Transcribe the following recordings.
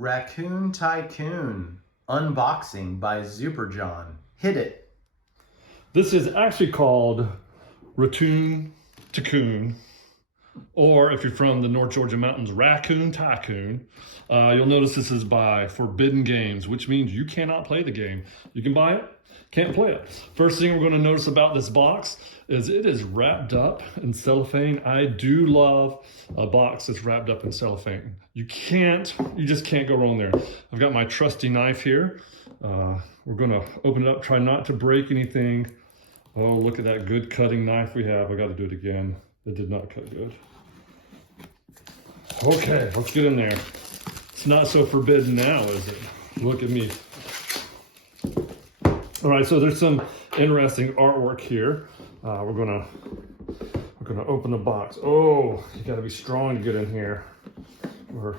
Raccoon Tycoon, unboxing by Super John. Hit it. This is actually called Raccoon Tycoon, or if you're from the North Georgia mountains, Raccoon Tycoon. You'll notice this is by Forbidden Games, which means you cannot play the game. You can buy it, can't play it. First thing we're going to notice about this box is it is wrapped up in cellophane. I do love a box that's wrapped up in cellophane. You just can't go wrong there. I've got my trusty knife here. We're going to open it up, try not to break anything. Oh, look at that good cutting knife we have. I got to do it again. It did not cut good. Okay, let's get in there. It's not so forbidden now, is it? Look at me. All right, so there's some interesting artwork here. We're gonna open the box. Oh, you gotta be strong to get in here, or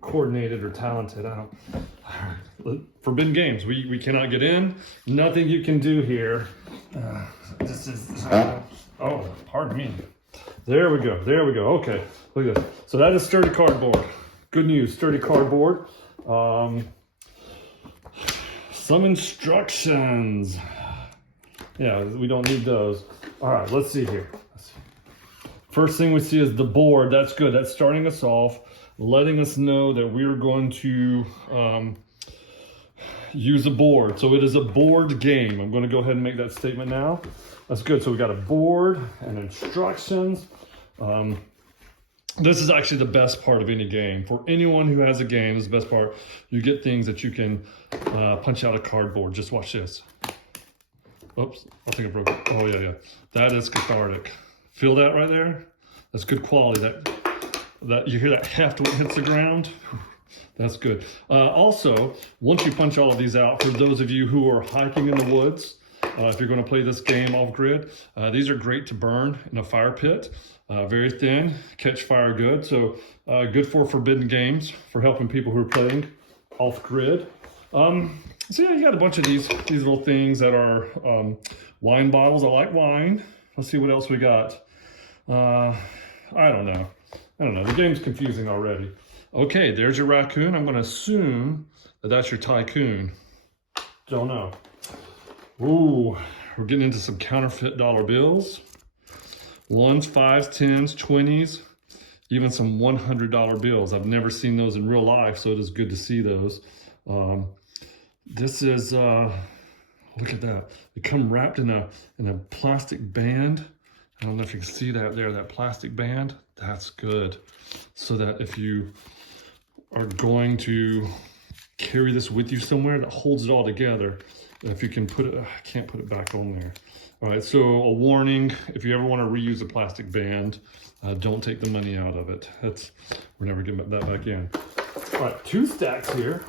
coordinated or talented. I don't. Forbidden Games. We cannot get in. Nothing you can do here. This is. Oh, pardon me. There we go. There we go. Okay, look at this. So that is sturdy cardboard. Good news, sturdy cardboard. Some instructions. Yeah, we don't need those. All right, let's see here. First thing we see is the board. That's good. That's starting us off, letting us know that we're going to use a board. So it is a board game. I'm going to go ahead and make that statement now. That's good. So we got a board and instructions. This is actually the best part of any game. For anyone who has a game, this is the best part. You get things that you can punch out of cardboard. Just watch this. Oops, I think I broke it. Oh yeah. That is cathartic. Feel that right there? That's good quality. That you hear that heft when it hits the ground? That's good. Also, once you punch all of these out, for those of you who are hiking in the woods, if you're going to play this game off grid, these are great to burn in a fire pit. Very thin, catch fire good. So good for Forbidden Games, for helping people who are playing off grid. So yeah, you got a bunch of these little things that are wine bottles. I like wine. Let's see what else we got. I don't know. The game's confusing already. Okay, there's your raccoon. I'm going to assume that that's your tycoon. Don't know. Ooh, we're getting into some counterfeit dollar bills. 1s, 5s, 10s, 20s, even some $100 bills. I've never seen those in real life, so it is good to see those. This is, look at that. They come wrapped in a plastic band. I don't know if you can see that there, that plastic band. That's good. So that if you are going to carry this with you somewhere, that holds it all together. If you can put it, I can't put it back on there. All right, so a warning, if you ever want to reuse a plastic band, don't take the money out of it. We're never getting that back in. All right, 2 stacks here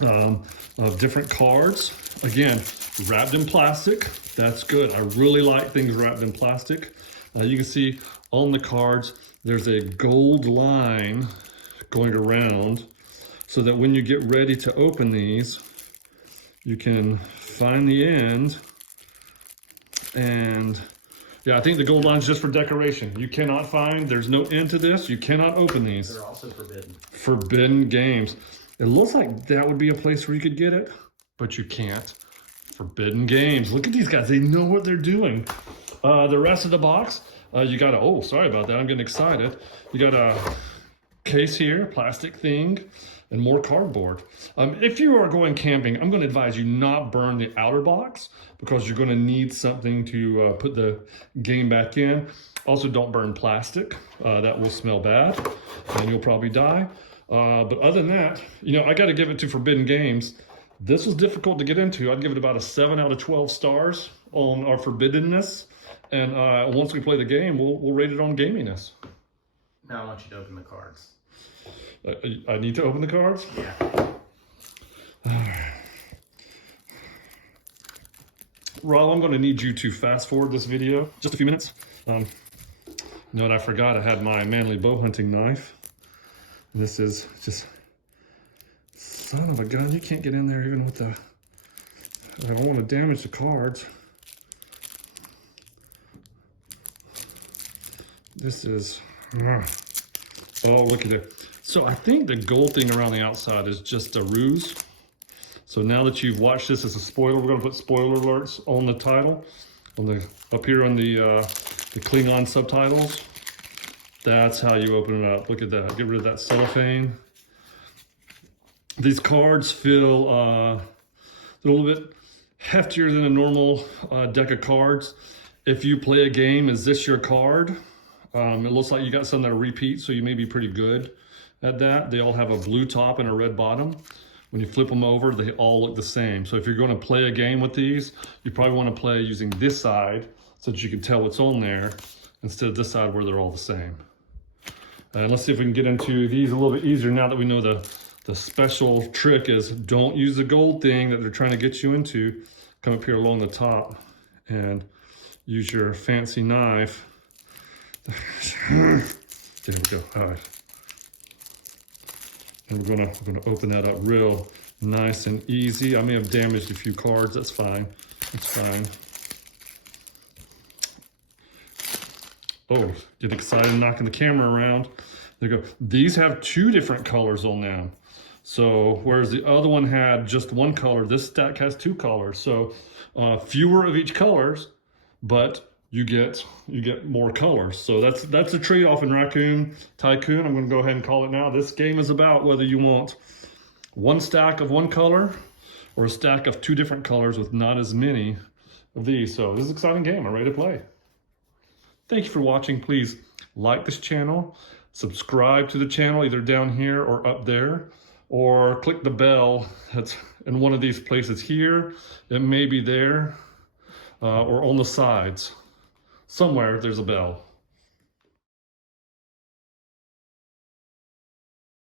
of different cards. Again, wrapped in plastic. That's good. I really like things wrapped in plastic. You can see on the cards, there's a gold line going around so that when you get ready to open these, you can find the end. And yeah, I think the gold line's just for decoration. You cannot find, there's no end to this. You cannot open these. They're also forbidden. Forbidden Games. It looks like that would be a place where you could get it, but you can't. Forbidden Games. Look at these guys. They know what they're doing. The rest of the box, you got oh, sorry about that. I'm getting excited. You got a case here, plastic thing, and more cardboard. If you are going camping, I'm going to advise you not burn the outer box because you're going to need something to put the game back in. Also, don't burn plastic. That will smell bad and you'll probably die. But other than that, I got to give it to Forbidden Games. This was difficult to get into. I'd give it about a 7 out of 12 stars on our forbiddenness. And once we play the game, we'll rate it on gaminess. Now I want you to open the cards. I need to open the cards? Yeah. Rob, I'm going to need you to fast forward this video just a few minutes. You know what I forgot? I had my manly bow hunting knife. This is just, son of a gun, you can't get in there even with the, I don't want to damage the cards. This is, oh, look at it. So I think the gold thing around the outside is just a ruse. So now that you've watched this as a spoiler, we're gonna put spoiler alerts on the title, up here on the Klingon subtitles. That's how you open it up. Look at that, get rid of that cellophane. These cards feel a little bit heftier than a normal deck of cards. If you play a game, is this your card? It looks like you got some that repeat, so you may be pretty good at that. They all have a blue top and a red bottom. When you flip them over, they all look the same. So if you're going to play a game with these, you probably want to play using this side so that you can tell what's on there instead of this side where they're all the same. Let's see if we can get into these a little bit easier now that we know the special trick is don't use the gold thing that they're trying to get you into. Come up here along the top and use your fancy knife. There we go. All right. And we're gonna open that up real nice and easy. I may have damaged a few cards. That's fine. That's fine. Oh, get excited knocking the camera around. There you go. These have 2 different colors on them. So whereas the other one had just 1 color, this stack has 2 colors. So fewer of each colors, but you get more colors. So that's a trade-off in Raccoon Tycoon. I'm going to go ahead and call it now. This game is about whether you want 1 stack of 1 color or a stack of 2 different colors with not as many of these. So this is an exciting game. I'm ready to play. Thank you for watching. Please like this channel, subscribe to the channel either down here or up there, or click the bell that's in one of these places here. It may be there or on the sides. Somewhere there's a bell.